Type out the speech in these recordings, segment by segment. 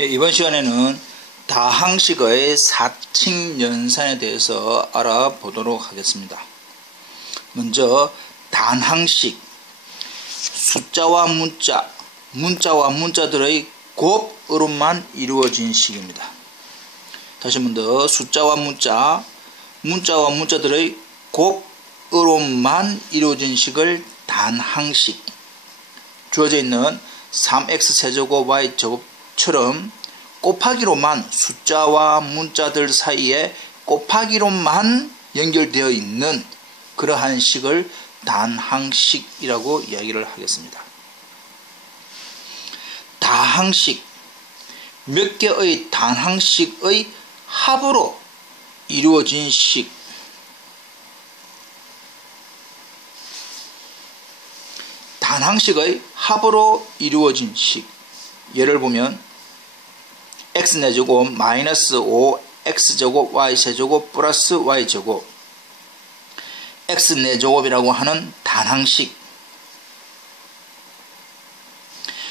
이번 시간에는 다항식의 사칙 연산에 대해서 알아보도록 하겠습니다. 먼저 단항식, 숫자와 문자, 문자와 문자들의 곱으로만 이루어진 식입니다. 다시 먼저 숫자와 문자, 문자와 문자들의 곱으로만 이루어진 식을 단항식, 주어져 있는 3x세제곱 y제곱처럼 곱하기로만 숫자와 문자들 사이에 곱하기로만 연결되어 있는 그러한 식을 단항식이라고 이야기를 하겠습니다. 다항식, 몇 개의 단항식의 합으로 이루어진 식. 단항식의 합으로 이루어진 식. 예를 보면 x제곱 마이너스 5x제곱 y세제곱 플러스 y제곱, x제곱이라고 하는 단항식.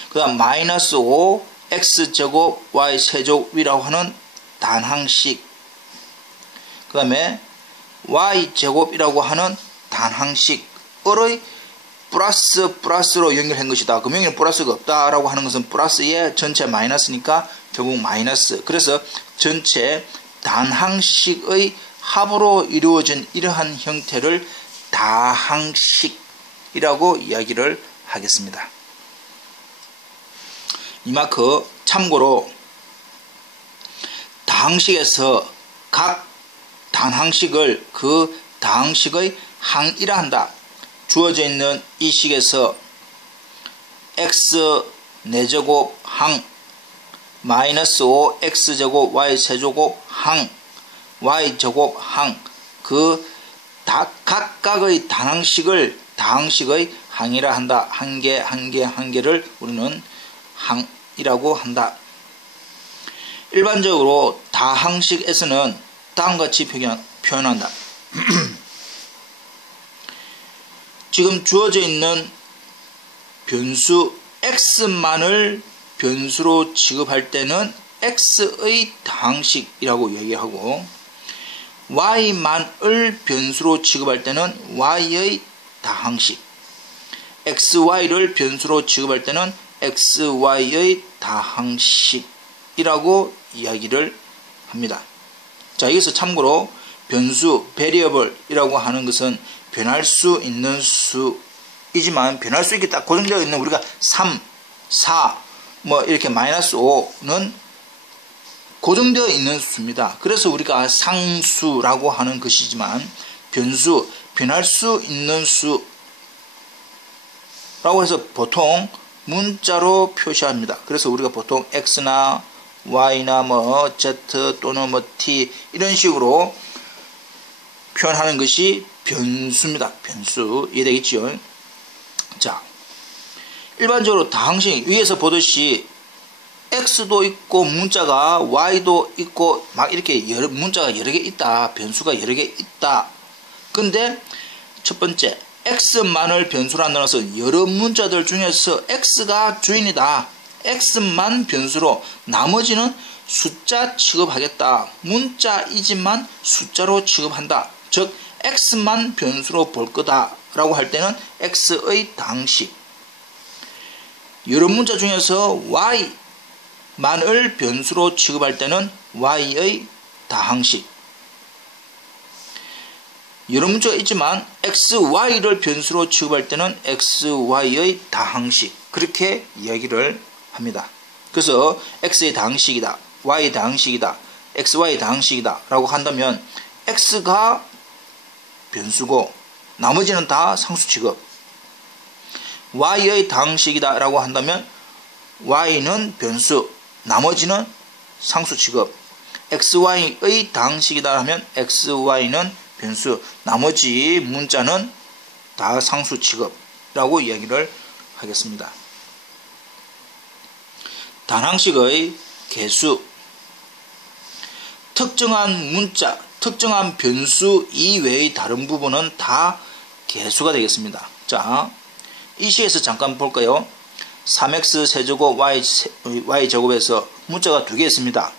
그 다음 마이너스 5x제곱 y세제곱이라고 하는 단항식. 그 다음에 y제곱이라고 하는 단항식의 플러스로 연결한 것이다. 그럼 여기는 플러스가 없다라고 하는 것은 플러스에 전체 마이너스니까 결국 마이너스. 그래서 전체 단항식의 합으로 이루어진 이러한 형태를 다항식이라고 이야기를 하겠습니다. 이만큼 참고로 다항식에서 각 단항식을 그 다항식의 항이라 한다. 주어져 있는 이 식에서 x 4제곱 항, 마이너스 5x제곱 y세제곱 항, y제곱 항, 그 각각의 단항식을 다항식의 항이라 한다. 한 개를 우리는 항이라고 한다. 일반적으로 다항식에서는 다음같이 표현한다. 지금 주어져 있는 변수 x만을 변수로 취급할 때는 x의 다항식이라고 얘기하고, y만을 변수로 취급할 때는 y의 다항식, xy를 변수로 취급할 때는 xy의 다항식이라고 이야기를 합니다. 자, 여기서 참고로 변수, variable이라고 하는 것은 변할 수 있는 수이지만, 변할 수 있게 딱 고정되어 있는 우리가 3, 4, 뭐 이렇게 마이너스 5는 고정되어 있는 수입니다. 그래서 우리가 상수라고 하는 것이지만, 변수, 변할 수 있는 수라고 해서 보통 문자로 표시합니다. 그래서 우리가 보통 x나 y나 뭐 z 또는 뭐 t 이런 식으로 표현하는 것이 변수입니다. 변수. 이해되겠죠? 자, 일반적으로 다항식 위에서 보듯이 x도 있고 문자가 y도 있고 막 이렇게 문자가 여러 개 있다. 변수가 여러 개 있다. 근데 첫 번째 x만을 변수로 나눠서 여러 문자들 중에서 x가 주인이다. x만 변수로 나머지는 숫자 취급하겠다. 문자이지만 숫자로 취급한다. 즉 x만 변수로 볼 거다 라고 할 때는 x의 다항식. 여러 문자 중에서 y만을 변수로 취급할 때는 y의 다항식. 여러 문자가 있지만 xy를 변수로 취급할 때는 xy의 다항식. 그렇게 이야기를 합니다. 그래서 x의 다항식이다, y 다항식이다, xy 다항식이다 라고 한다면 x가 변수고 나머지는 다 상수 취급. y의 다항식이다 라고 한다면 y는 변수, 나머지는 상수 취급. xy의 다항식이다 하면 xy는 변수, 나머지 문자는 다 상수 취급이라고 이야기를 하겠습니다. 단항식의 개수, 특정한 문자, 특정한 변수 이외의 다른 부분은 다 개수가 되겠습니다. 자, 이 시에서 잠깐 볼까요? 3x 세제곱 y 제곱에서 문자가 두 개 있습니다.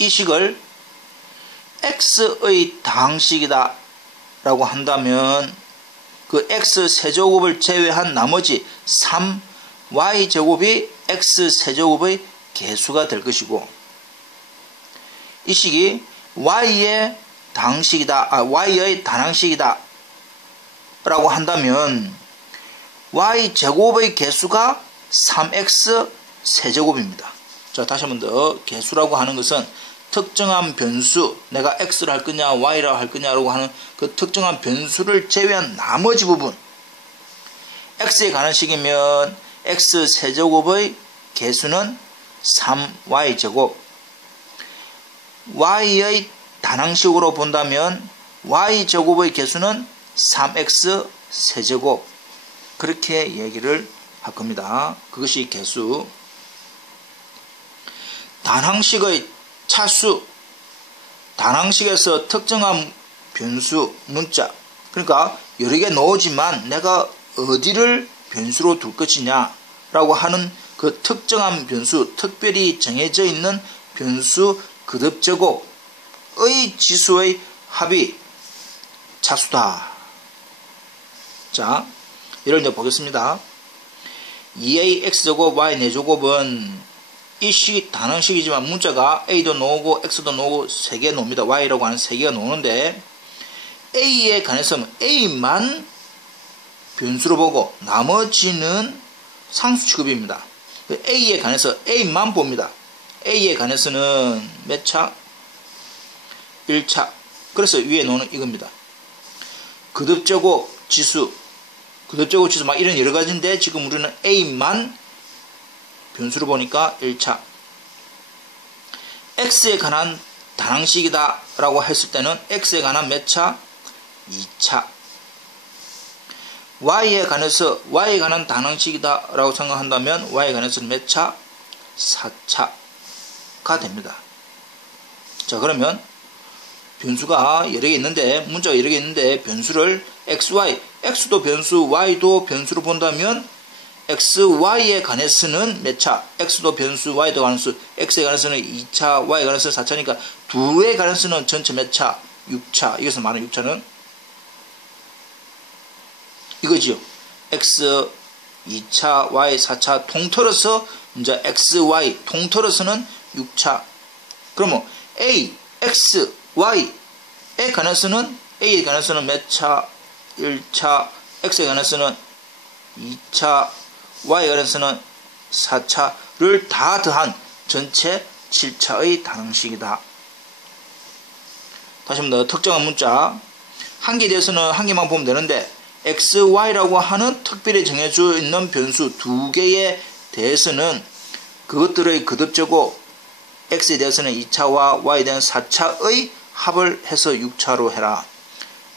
이 식을 x의 다항식이다 라고 한다면 그 x 세제곱을 제외한 나머지 3y 제곱이 x 세제곱의 개수가 될 것이고, 이 식이 y의 단항식이다 라고 한다면 y 제곱의 개수가 3x 세제곱입니다. 자, 다시 한 번 더. 개수라고 하는 것은 특정한 변수, 내가 x를 할 거냐 y라고 할 거냐라고 하는 그 특정한 변수를 제외한 나머지 부분, x에 관한 식이면 x 세제곱의 개수는 3y 제곱, y의 단항식으로 본다면 y 제곱의 개수는 3x 세제곱, 그렇게 얘기를 할 겁니다. 그것이 개수. 단항식의 차수, 단항식에서 특정한 변수, 문자, 그러니까 여러 개 넣지만 내가 어디를 변수로 둘 것이냐 라고 하는 그 특정한 변수, 특별히 정해져 있는 변수 그듭제곱의 지수의 합이 차수다. 자, 예를 들어 보겠습니다. 2a x제곱 y 4제곱은 이 식이 단항식이지만 문자가 a도 나오고 x도 나오고 3개 나옵니다. y라고 하는 3개가 나오는데, a에 관해서 a만 변수로 보고 나머지는 상수 취급입니다. a에 관해서 a만 봅니다. a에 관해서는 몇 차? 1차. 그래서 위에 놓는 이겁니다. 그듭제곱 지수, 그듭제곱 지수 막 이런 여러 가지인데 지금 우리는 a만 변수로 보니까 1차. x에 관한 단항식이다 라고 했을 때는 x에 관한 몇 차? 2차. y에 관한 단항식이다 라고 생각한다면 y에 관해서는 몇 차? 4차가 됩니다. 자, 그러면 변수가 여러 개 있는데, 문자가 여러 개 있는데 변수를 x, y, x도 변수, y도 변수로 본다면 x, y에 관해서는 몇 차? x도 변수, y도 관해서, x에 관해서는 2차, y에 관해서는 4차니까 둘에 관해서는 전체 몇 차? 6차. 이것을 말하는 6차는 이거지요. x 2차, y 4차 통틀어서 이제 x, y 통틀어서는 6차. 그러면 a, x, y에 관해서는 a에 관해서는 몇 차? 1차. x에 관해서는 2차, y에 관해서는 4차를 다 더한 전체 7차의 단항식이다. 다시 한번 더. 특정한 문자 한 개에 대해서는 한 개만 보면 되는데, x, y라고 하는 특별히 정해져 있는 변수 두 개에 대해서는 그것들의 그듭제곱, x에 대해서는 2차와 y에 대한 4차의 합을 해서 6차로 해라.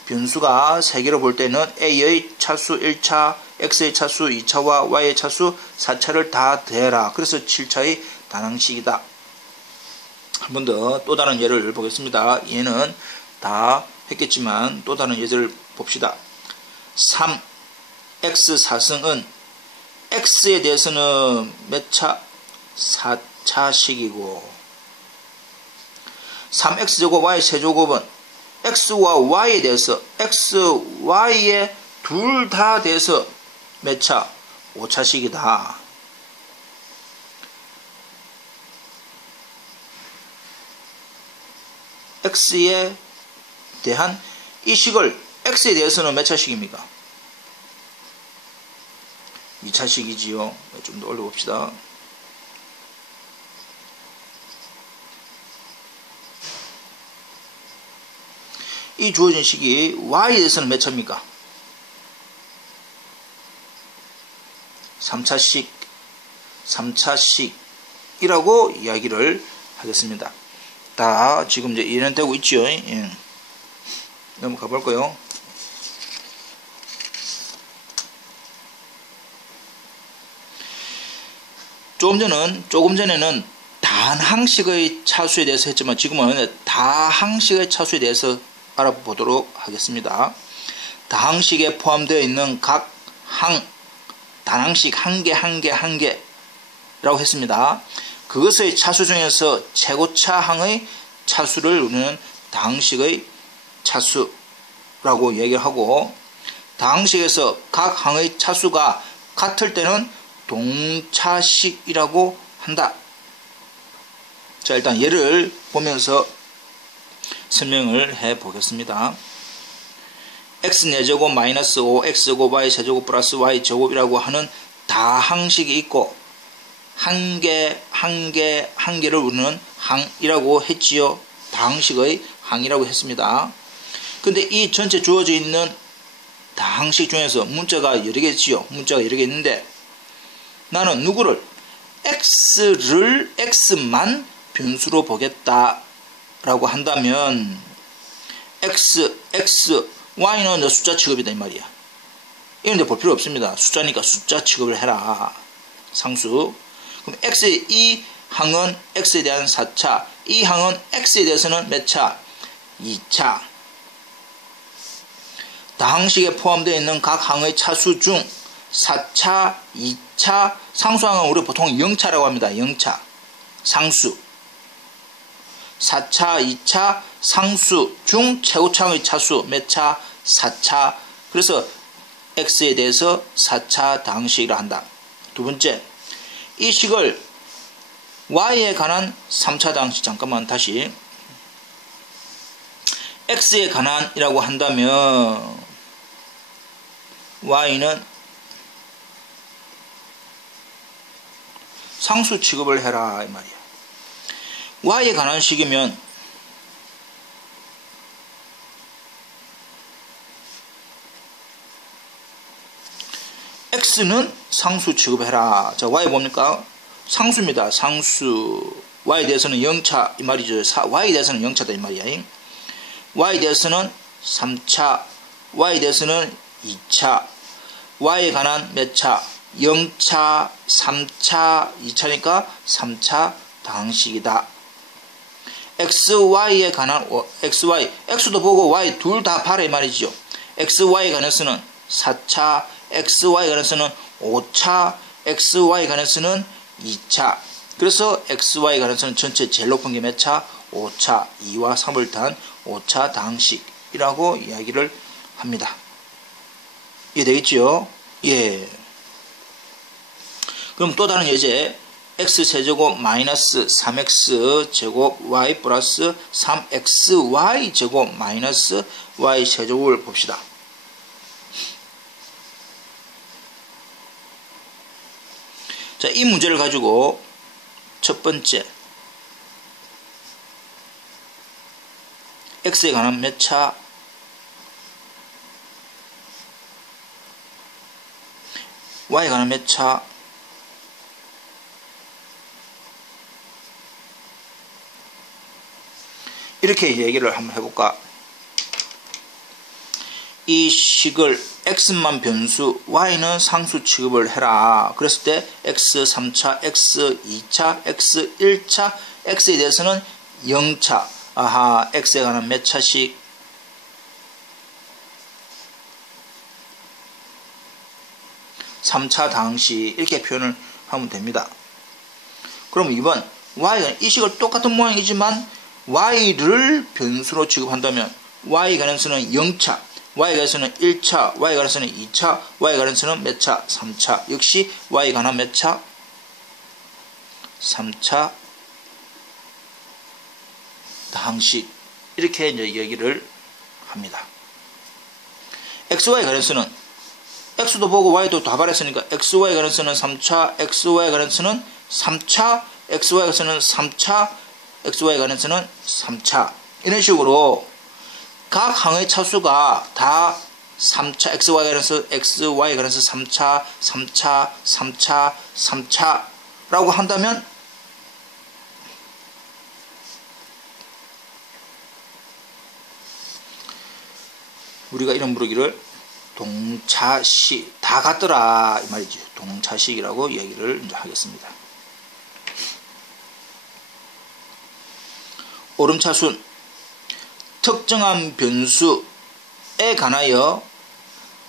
변수가 3개로 볼 때는 a의 차수 1차, x의 차수 2차와 y의 차수 4차를 다 더해라. 그래서 7차의 단항식이다. 한 번 더 또 다른 예를 보겠습니다. 얘는 다 했겠지만 또 다른 예를 봅시다. 3x 4승은 x에 대해서는 몇 차? 4차식이고, 3x제곱 y 세제곱은 x와 y에 대해서 x, y에 둘 다 대해서 몇 차? 5차식이다. x에 대한 이 식을 x에 대해서는 몇 차식입니까? 2차식이지요. 좀 더 올려봅시다. 이 주어진 식이 y에 대해서는 몇 차입니까? 3차식이라고 이야기를 하겠습니다. 다 지금 이제 이해는 되고 있죠. 예. 넘어가 볼까요? 조금 전에는 단항식의 차수에 대해서 했지만 지금은 다항식의 차수에 대해서 알아보도록 하겠습니다. 다항식에 포함되어 있는 각 항, 단항식 한 개라고 했습니다. 그것의 차수 중에서 최고차 항의 차수를 우리는 다항식의 차수라고 얘기를 하고, 다항식에서 각 항의 차수가 같을 때는 동차식이라고 한다. 자, 일단 예를 보면서 설명을 해 보겠습니다. x4제곱 마이너스 5x제곱 y세제곱 플러스 y제곱이라고 하는 다항식이 있고, 한 개를 우리는 항이라고 했지요. 다항식의 항이라고 했습니다. 근데 이 전체 주어져 있는 다항식 중에서 문자가 여러 개 있지요. 문자가 여러 개 있는데, 나는 누구를 x만 변수로 보겠다 라고 한다면 y는 숫자 취급이다 이 말이야. 이런데 볼 필요 없습니다. 숫자니까 숫자 취급을 해라. 상수. 그럼 x의 이 항은 x에 대한 4차, 이 항은 x에 대해서는 몇 차? 2차. 다항식에 포함되어 있는 각 항의 차수 중 4차, 2차, 상수항은 우리 보통 0차라고 합니다. 0차. 상수. 4차, 2차, 상수 중 최고차항의 차수 몇 차? 4차. 그래서 x에 대해서 4차 다항식이라 한다. 두 번째, 이 식을 y에 관한 3차 다항식, 잠깐만 다시, x에 관한이라고 한다면 y는 상수 취급을 해라 이 말이야. y에 관한 식이면 x는 상수 취급해라. 자, y 뭡니까? 상수입니다. 상수. y에 대해서는 0차 이 말이죠. y에 대해서는 0차다 이 말이야. y에 대해서는 3차, y에 대해서는 2차, y에 관한 몇 차? 0차, 3차, 2차니까 3차 다항식이다. xy에 관한 x도 보고 y 둘 다 봐라 이 말이죠. xy에 관해서는 4차, xy에 관해서는 5차, xy에 관해서는 2차. 그래서 xy에 관해서는 전체 제일 높은 게 몇 차? 5차. 2와 3을 더한 5차 다항식이라고 이야기를 합니다. 이해되겠지요? 예. 그럼 또 다른 예제, x세제곱 마이너스 3x제곱 y 플러스 3xy제곱 마이너스 y세제곱을 봅시다. 자, 이 문제를 가지고 첫 번째, x에 관한 몇 차? y에 관한 몇 차? 이렇게 얘기를 한번 해볼까? 이 식을 x만 변수, y는 상수 취급을 해라. 그랬을 때 x 3차, x 2차, x 1차, x에 대해서는 0차. 아하, x에 관한 몇 차씩? 3차 다항식, 이렇게 표현을 하면 됩니다. 그럼 2번, y가 이 식을 똑같은 모양이지만 y를 변수로 취급한다면 y에 관해서는 0차, y에 관해서는 1차, y에 관해서는 2차, y에 관해서는 몇 차? 3차. 역시 y에 관한 몇 차? 3차 다항식. 이렇게 이제 얘기를 합니다. xy에 관해서는 x도 보고 y도 다 말했으니까 xy에 관해서는 3차, xy에 관해서는 3차, xy에 관해서는 3차, xy에 관해서는 3차. 이런 식으로 각 항의 차수가 다 3차, xy에 관해서 3차, 3차, 3차, 3차 라고 한다면 우리가 이런 부르기를 동차식, 다 같더라 이 말이죠. 동차식이라고 얘기를 이제 하겠습니다. 오름차순, 특정한 변수에 관하여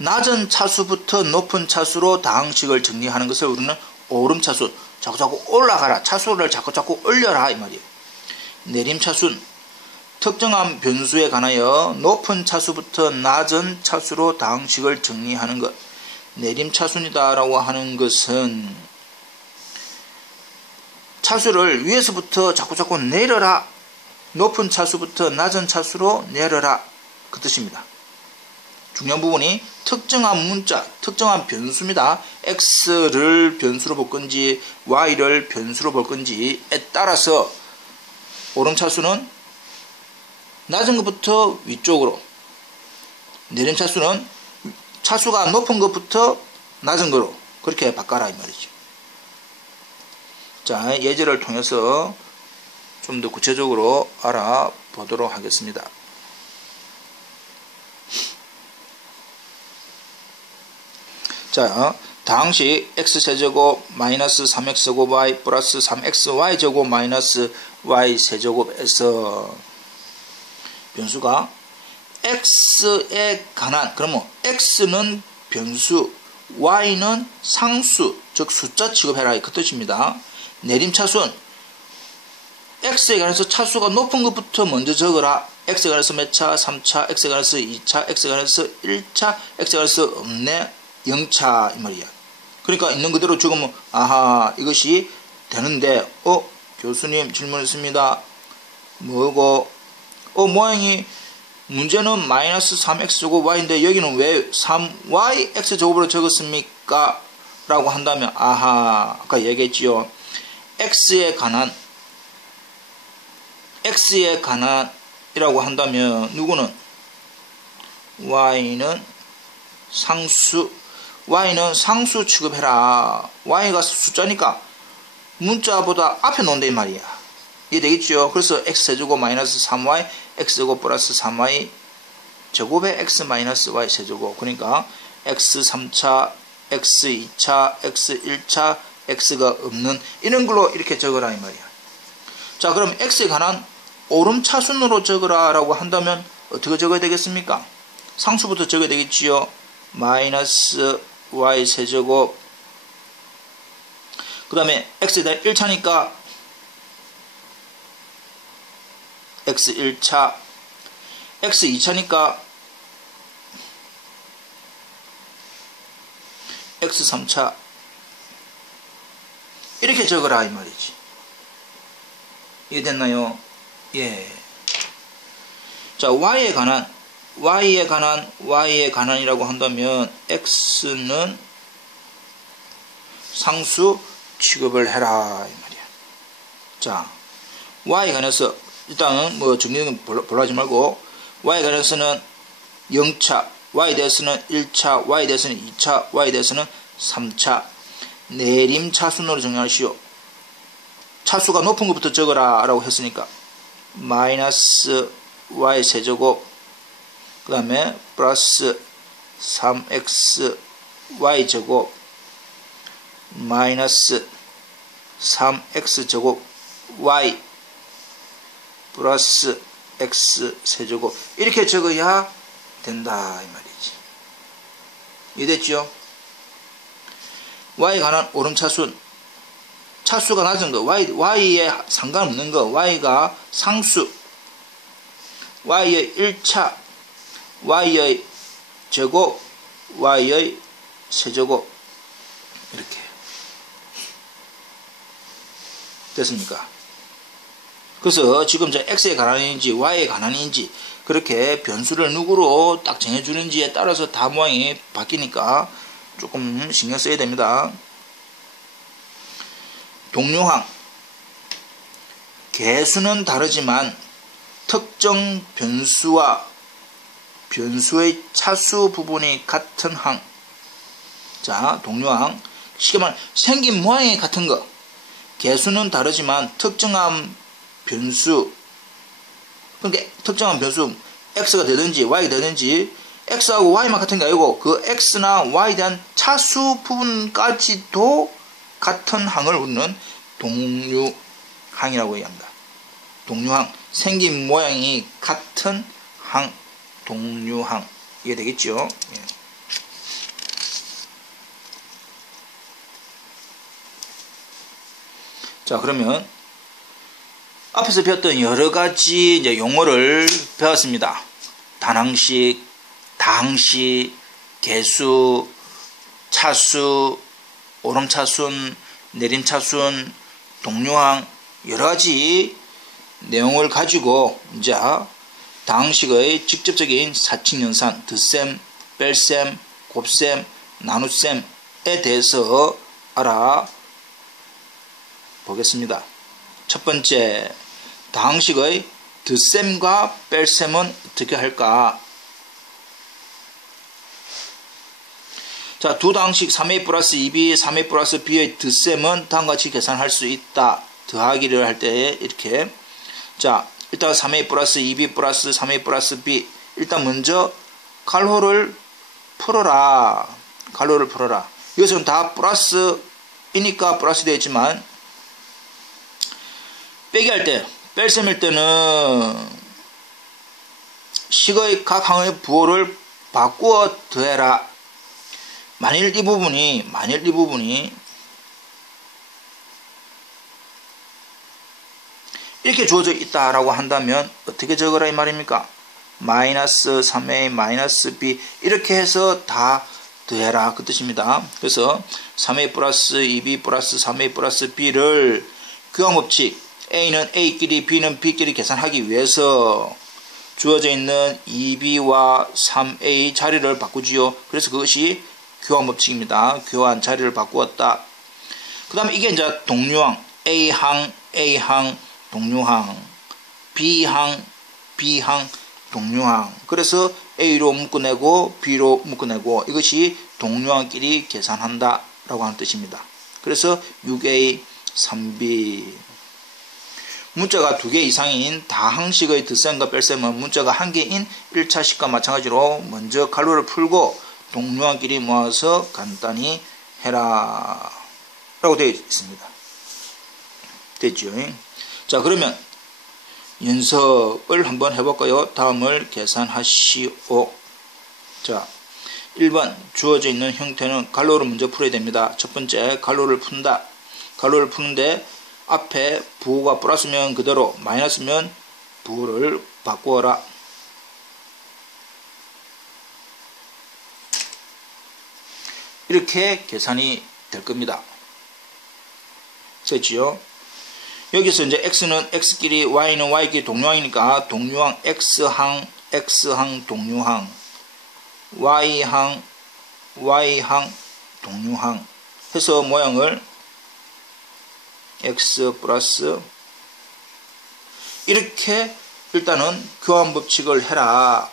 낮은 차수부터 높은 차수로 다항식을 정리하는 것을 우리는 오름차수, 자꾸 올라가라, 차수를 자꾸 올려라 이 말이에요. 내림차수는 특정한 변수에 관하여 높은 차수부터 낮은 차수로 다항식을 정리하는 것. 내림차수이다 라고 하는 것은 차수를 위에서부터 자꾸 내려라, 높은 차수부터 낮은 차수로 내려라 그 뜻입니다. 중요한 부분이 특정한 문자, 특정한 변수입니다. x를 변수로 볼 건지 y를 변수로 볼 건지에 따라서 오름차수는 낮은 것부터 위쪽으로, 내림차수는 차수가 높은 것부터 낮은 거로 그렇게 바꿔라 이 말이죠. 자, 예제를 통해서 좀 더 구체적으로 알아보도록 하겠습니다. 자, 다항식 x세제곱 마이너스 3x제곱y 플러스 3xy제곱 마이너스 y세제곱에서 변수가 x에 관한, 그러면 x는 변수, y는 상수, 즉 숫자 취급해라 그 뜻입니다. 내림차수는 x에 관해서 차수가 높은 것부터 먼저 적어라. x에 관해서 몇 차? 3차, x에 관해서 2차, x에 관해서 1차, x에 관해서 없네 0차 이 말이야. 그러니까 있는 그대로 적으면 아하 이것이 되는데 교수님 질문했습니다. 뭐고? 모양이 문제는 마이너스 3x제곱 y인데 여기는 왜 3y x제곱으로 적었습니까? 라고 한다면 아하 아까 얘기했지요. x에 관한 이라고 한다면 누구는 y는 상수 취급해라. y가 숫자니까 문자보다 앞에 놓는다 이 말이야. 이해되겠죠? 그래서 x세제곱 마이너스 3y x제곱 플러스 3y 제곱에 x 마이너스 y 세제곱, 그러니까 x3차, x2차, x1차, x가 없는 이런 걸로 이렇게 적어라 이 말이야. 자, 그럼 x에 관한 오름차순으로 적어라 라고 한다면 어떻게 적어야 되겠습니까? 상수부터 적어야 되겠지요. 마이너스 y 세제곱, 그 다음에 x에 대한 1차니까 x1차, x2차니까 x3차 이렇게 적어라 이 말이지. 이해됐나요? 예. 자, y에 관한이라고 한다면 x는 상수 취급을 해라 이 말이야. 자, y에 관해서 일단은 뭐 정리는 별로 하지 말고 y에 관해서는 0차, y에 대해서는 1차, y에 대해서는 2차, y에 대해서는 3차. 내림 차순으로 정리하시오. 차수가 높은 것부터 적어라 라고 했으니까 마이너스 y 세제곱, 그 다음에 플러스 3x y 제곱 마이너스 3x 제곱 y 플러스 x 세제곱 이렇게 적어야 된다 이 말이지. 이해됐죠? y에 관한 오름차순, 차수가 낮은 거, y에 상관없는 거, y가 상수, y의 1차, y의 제곱, y의 세제곱 이렇게 됐습니까? 그래서 지금 저 x에 관한인지 y에 관한인지 그렇게 변수를 누구로 딱 정해주는지에 따라서 다 모양이 바뀌니까 조금 신경 써야 됩니다. 동류항, 개수는 다르지만 특정 변수와 변수의 차수 부분이 같은 항. 자, 동류항, 쉽게 말하면 생긴 모양이 같은 거. 개수는 다르지만 특정한 변수, 그러니까 특정한 변수 x가 되든지 y가 되든지 x하고 y만 같은 게 아니고 그 x나 y에 대한 차수 부분까지도 같은 항을 우리는 동류항이라고 얘기합니다. 동류항, 생긴 모양이 같은 항, 동류항. 이해되겠죠? 예. 자, 그러면 앞에서 배웠던 여러 가지 이제 용어를 배웠습니다. 단항식, 다항식, 개수, 차수, 오름차순, 내림차순, 동류항 여러 가지 내용을 가지고 이제 다항식의 직접적인 사칙연산, 덧셈, 뺄셈, 곱셈, 나눗셈에 대해서 알아보겠습니다. 첫 번째, 다항식의 덧셈과 뺄셈은 어떻게 할까? 자, 두 다항식 3a 플러스 2b, 3a 플러스 b의 덧셈은 다음과 같이 계산할 수 있다. 더하기를 할 때 이렇게. 자, 일단 3a 플러스 2b 플러스 3a 플러스 b. 일단 먼저 괄호를 풀어라. 괄호를 풀어라. 이것은 다 플러스이니까 플러스 되어 있지만 빼기 할 때, 뺄셈일 때는 식의 각 항의 부호를 바꾸어 더해라. 만일 이 부분이 이렇게 주어져 있다라고 한다면 어떻게 적으라 이 말입니까? 마이너스 3a 마이너스 b 이렇게 해서 다 더해라 그 뜻입니다. 그래서 3a 플러스 2b 플러스 3a 플러스 b를 교환법칙 a는 a끼리 b는 b끼리 계산하기 위해서 주어져 있는 2b와 3a 자리를 바꾸지요. 그래서 그것이 교환법칙입니다. 교환 자리를 바꾸었다. 그 다음에 이게 이제 동류항 A항 동류항 B항 동류항. 그래서 A로 묶어내고 B로 묶어내고 이것이 동류항끼리 계산한다 라고 하는 뜻입니다. 그래서 6A 3B. 문자가 2개 이상인 다항식의 덧셈과 뺄셈은 문자가 1개인 1차식과 마찬가지로 먼저 괄호를 풀고 동류항끼리 모아서 간단히 해라 라고 되어 있습니다. 됐죠? 자, 그러면 연습을 한번 해볼까요? 다음을 계산하시오. 자, 1번 주어져 있는 형태는 괄호를 먼저 풀어야 됩니다. 첫 번째, 괄호를 푼다. 괄호를 푸는데 앞에 부호가 플러스면 그대로, 마이너스면 부호를 바꾸어라. 이렇게 계산이 될 겁니다. 됐지요? 여기서 이제 x는 x끼리 y는 y끼리 동류항이니까 동류항 x항 동류항 y항 동류항 해서 모양을 x 플러스 이렇게 일단은 교환법칙을 해라.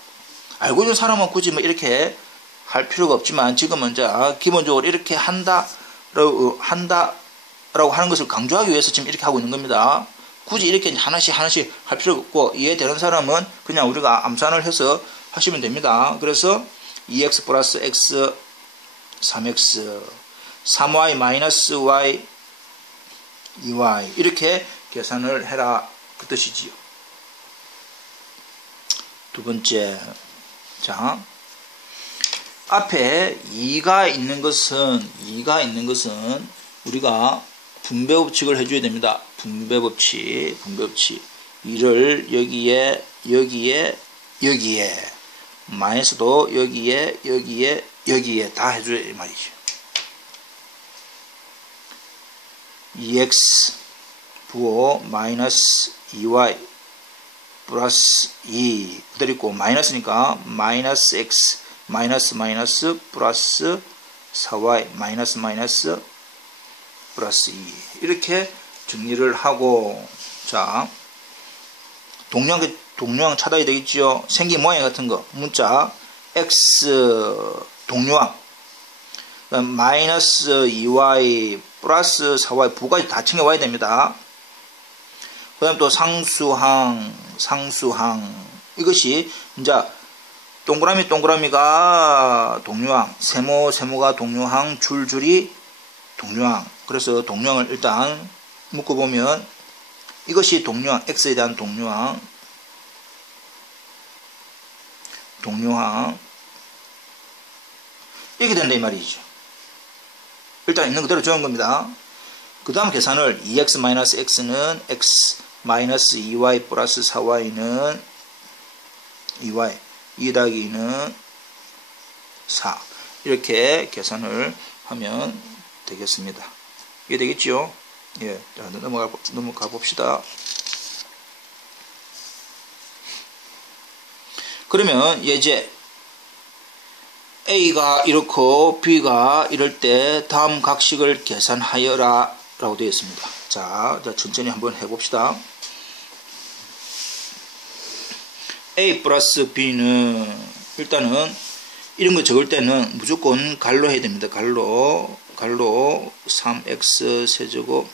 알고 있는 사람은 굳이 뭐 이렇게 할 필요가 없지만 지금은 이제 기본적으로 이렇게 한다라고 하는 것을 강조하기 위해서 지금 이렇게 하고 있는 겁니다. 굳이 이렇게 하나씩 할 필요가 없고 이해되는 사람은 그냥 우리가 암산을 해서 하시면 됩니다. 그래서 2x 플러스 x 3x 3y 마이너스 y 2y 이렇게 계산을 해라 그 뜻이지요. 두 번째, 자 앞에 2가 있는 것은 우리가 분배법칙을 해줘야 됩니다. 분배법칙 2를 여기에 마이너스도 여기에 다 해줘야 이 말이죠. 2x 부호 마이너스 2y 플러스 2 그대로 있고 마이너스니까 마이너스 x 마이너스 플러스 4y 마이너스 플러스 2 이렇게 정리를 하고 자 동류항 찾아야 되겠죠. 생긴 모양 같은 거 문자 x 동류항 마이너스 2y 플러스 4y 부까지 다 챙겨와야 됩니다. 그 다음 또 상수항 이것이 이제 동그라미가 동류항 세모가 동류항 줄줄이 동류항. 그래서 동류항을 일단 묶어보면 이것이 동류항 x에 대한 동류항 이렇게 된다 이 말이죠. 일단 있는 그대로 적은 겁니다. 그 다음 계산을 2x-x는 x-2y 플러스 4y는 2y 2 더하기 2는 4 이렇게 계산을 하면 되겠습니다. 이게 되겠죠? 예, 자, 넘어가 봅시다. 그러면 이제 A가 이렇고 B가 이럴 때 다음 각식을 계산하여라 라고 되어 있습니다. 자, 천천히 한번 해봅시다. A 플러스 B는 일단은 이런 거 적을 때는 무조건 갈로 해야 됩니다. 갈로 3x 세제곱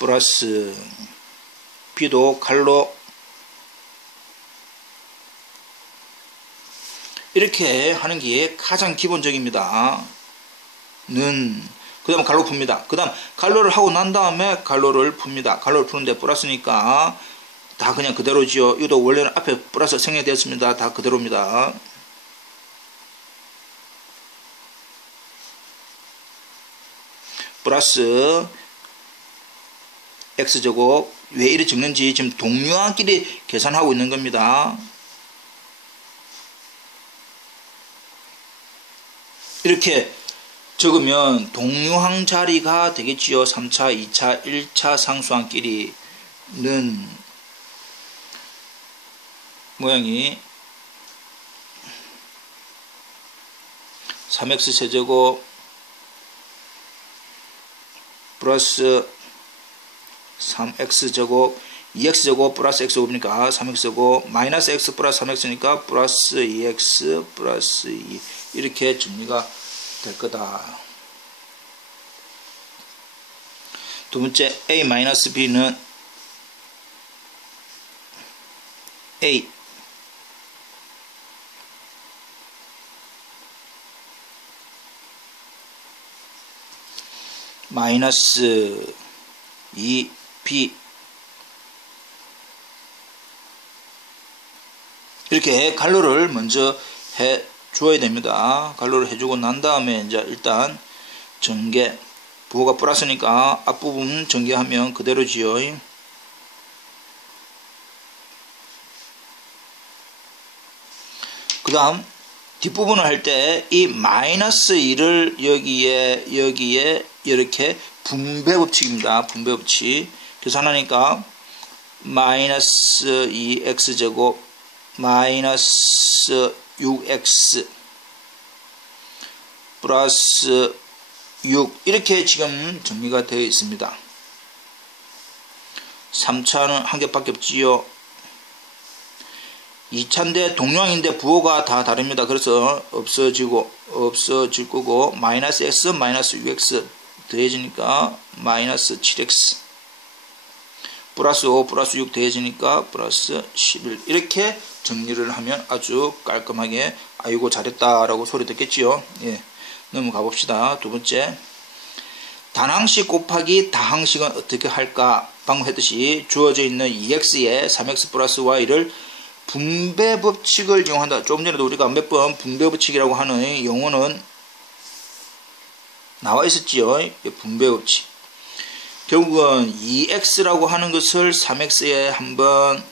플러스 B도 갈로 이렇게 하는 게 가장 기본적입니다. 그 다음 갈로 풉니다. 그 다음 갈로를 하고 난 다음에 갈로를 풉니다. 갈로를 푸는데 플러스니까 다 그냥 그대로지요. 이것도 원래는 앞에 플러스 생략되었습니다. 다 그대로입니다. 플러스 x제곱 왜 이리 적는지 지금 동류항끼리 계산하고 있는 겁니다. 이렇게 적으면 동류항 자리가 되겠지요. 3차, 2차, 1차 상수항끼리는 모양이 3x 세제곱 플러스 3x제곱 2x제곱 플러스 x제곱이니까 3x제곱 마이너스 x 플러스 3x니까 플러스 2x 플러스 2 이렇게 정리가 될 거다. 두 번째 a 마이너스 b는 a 마이너스 2b 이렇게 갈로를 먼저 해 주어야 됩니다. 갈로를 해주고 난 다음에 이제 일단 전개 부호가 플러스니까 앞부분 전개하면 그대로지요. 그 다음 뒷부분을 할 때 이 마이너스 2를 여기에 이렇게 분배 법칙입니다. 분배 법칙 계산하니까 마이너스 2x제곱 마이너스 6x 플러스 6 이렇게 지금 정리가 되어 있습니다. 3차는 한 개밖에 없지요. 2차인데 동류항인데 부호가 다 다릅니다. 그래서 없어질 거고 마이너스 x 마이너스 6x 더해지니까 마이너스 7x 플러스 5 플러스 6 더해지니까 플러스 11 이렇게 정리를 하면 아주 깔끔하게 아이고 잘했다 라고 소리 듣겠지요. 예, 넘어가 봅시다. 두 번째 단항식 곱하기 다항식은 어떻게 할까? 방금 했듯이 주어져 있는 2x에 3x 플러스 y를 분배 법칙을 이용한다. 조금 전에도 우리가 몇 번 분배 법칙이라고 하는 용어는 나와 있었지요. 분배 법칙. 결국은 2x라고 하는 것을 3x에 한 번,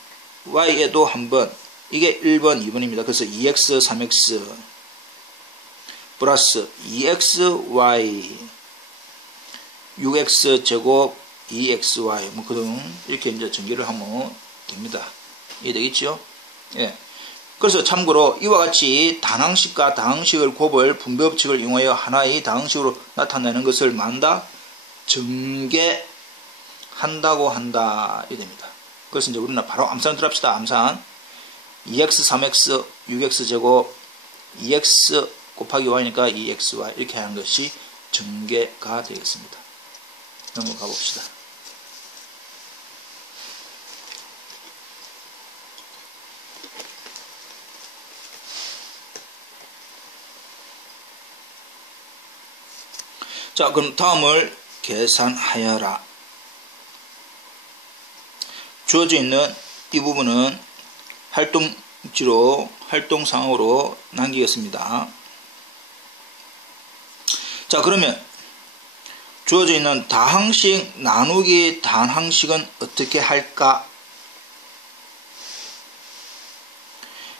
y에도 한 번. 이게 1번, 2번입니다. 그래서 2x, 3x 플러스 2xy 6x 제곱 2xy 뭐 그등 이렇게 이제 전개를 하면 됩니다. 이해되겠죠? 예. 그래서 참고로 이와 같이 단항식과 다항식을 곱을 분배법칙을 이용하여 하나의 다항식으로 나타내는 것을 만다 전개한다고 한다. 이 됩니다. 그래서 이제 우리는 바로 암산을 들합시다. 암산 2x 3x 6x 제곱 2x 곱하기 y니까 2xy 이렇게 하는 것이 전개가 되겠습니다. 넘어가 봅시다. 자, 그럼 다음을 계산하여라. 주어져 있는 이 부분은 활동지로 활동상으로 남기겠습니다. 자, 그러면 주어져 있는 다항식 나누기 단항식은 어떻게 할까?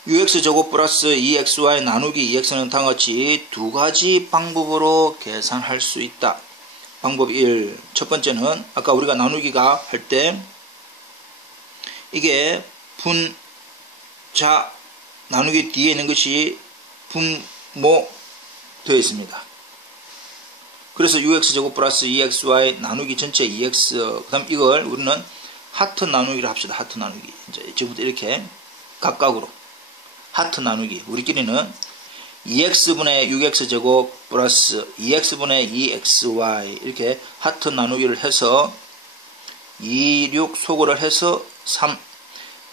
UX제곱 플러스 2XY 나누기 2X는 다음과 같이 두 가지 방법으로 계산할 수 있다. 방법 1. 첫 번째는 아까 우리가 나누기가 할 때 이게 분자 나누기 뒤에 있는 것이 분모 되어 있습니다. 그래서 UX제곱 플러스 2XY 나누기 전체 2X 그 다음 이걸 우리는 하트 나누기를 합시다. 하트 나누기. 이제 지금부터 이렇게 각각으로 하트 나누기. 우리끼리는 2x분의 6x제곱 플러스 2x분의 2xy 이렇게 하트 나누기를 해서 2, 6 소거를 해서 3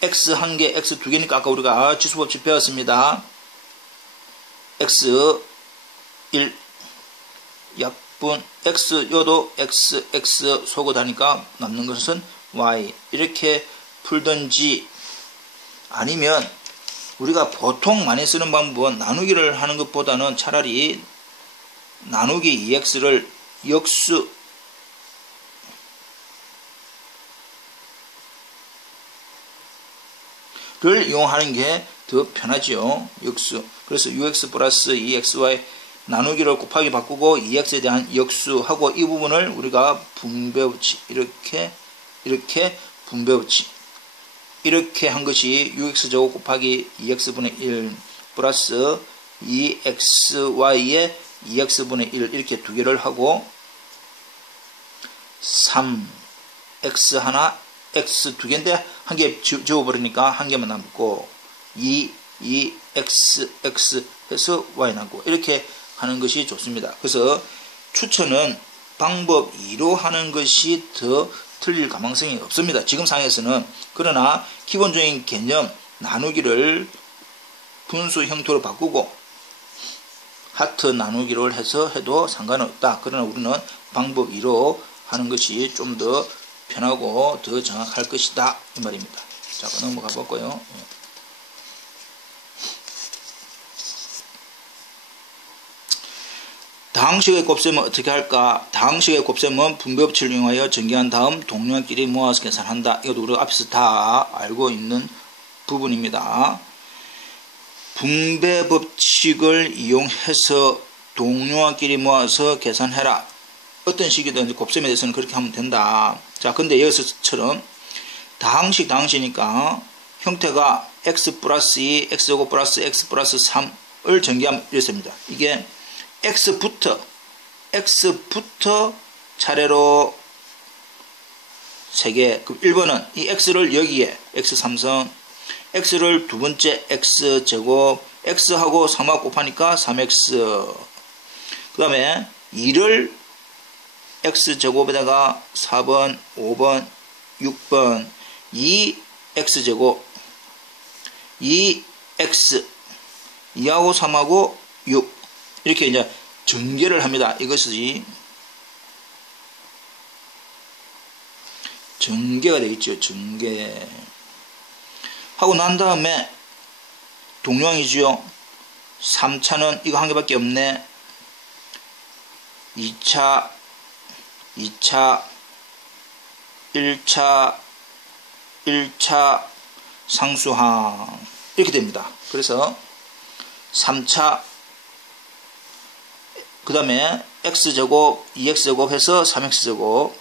x 한 개, x 두 개니까 아까 우리가 지수법칙 배웠습니다. x 1 약분 x 요도 x, x 소거하니까 남는 것은 y 이렇게 풀든지 아니면 우리가 보통 많이 쓰는 방법은 나누기를 하는 것보다는 차라리 나누기 2x를 역수를 이용하는 게 더 편하지요. 역수. 그래서 ux 플러스 2xy 나누기를 곱하기 바꾸고 2x에 대한 역수하고 이 부분을 우리가 분배법칙 이렇게 분배법칙 이렇게 한 것이 6x제곱 곱하기 2x분의 1 플러스 2xy의 2x분의 1 이렇게 두 개를 하고 3 x 하나 x 두 개인데 한 개 지워버리니까 한 개만 남고 2 x 해서 y 남고 이렇게 하는 것이 좋습니다. 그래서 추천은 방법 2로 하는 것이 더 틀릴 가망성이 없습니다. 지금 상황에서는. 그러나 기본적인 개념 나누기를 분수 형태로 바꾸고 하트 나누기를 해서 해도 상관은 없다. 그러나 우리는 방법 2로 하는 것이 좀 더 편하고 더 정확할 것이다 이 말입니다. 자, 넘어가 볼까요? 다항식의 곱셈은 어떻게 할까? 다항식의 곱셈은 분배법칙을 이용하여 전개한 다음 동료끼리 모아서 계산한다. 이것도 우리가 앞에서 다 알고 있는 부분입니다. 분배법칙을 이용해서 동료끼리 모아서 계산해라. 어떤 식이든 곱셈에 대해서는 그렇게 하면 된다. 자, 근데 여기서처럼 다항식이니까 형태가 x 플러스 2, x제곱 플러스 x 플러스 3을 전개하면 이렇습니다. 이게 x부터 차례로 3개. 그럼 1번은 이 x를 여기에 x3성, x를 두 번째 x제곱, x하고 3하고 곱하니까 3x. 그 다음에 2를 x제곱에다가 4번, 5번, 6번, 2x제곱, 2x, 2하고 3하고 6. 이렇게 이제 전개를 합니다. 이것이 전개가 되겠죠. 전개. 하고 난 다음에 동량이지요. 3차는 이거 한 개밖에 없네. 2차, 1차 상수항. 이렇게 됩니다. 그래서 3차 그 다음에 x제곱 2x제곱 해서 3x제곱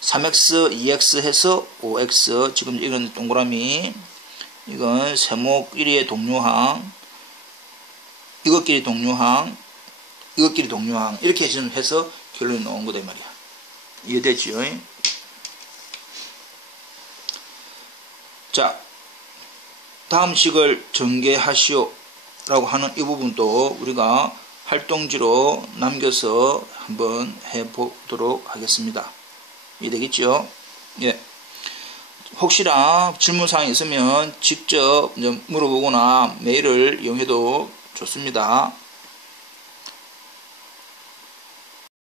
3x 2x 해서 5x. 지금 이건 동그라미, 이건 세목 1위의 동료항, 이것끼리 동료항, 이것끼리 동료항. 이렇게 지금 해서 결론이 나온 거다 이 말이야. 이해되지요? 자, 다음 식을 전개하시오 라고 하는 이 부분도 우리가 활동지로 남겨서 한번 해보도록 하겠습니다. 이해되겠죠? 예. 혹시나 질문사항이 있으면 직접 물어보거나 메일을 이용해도 좋습니다.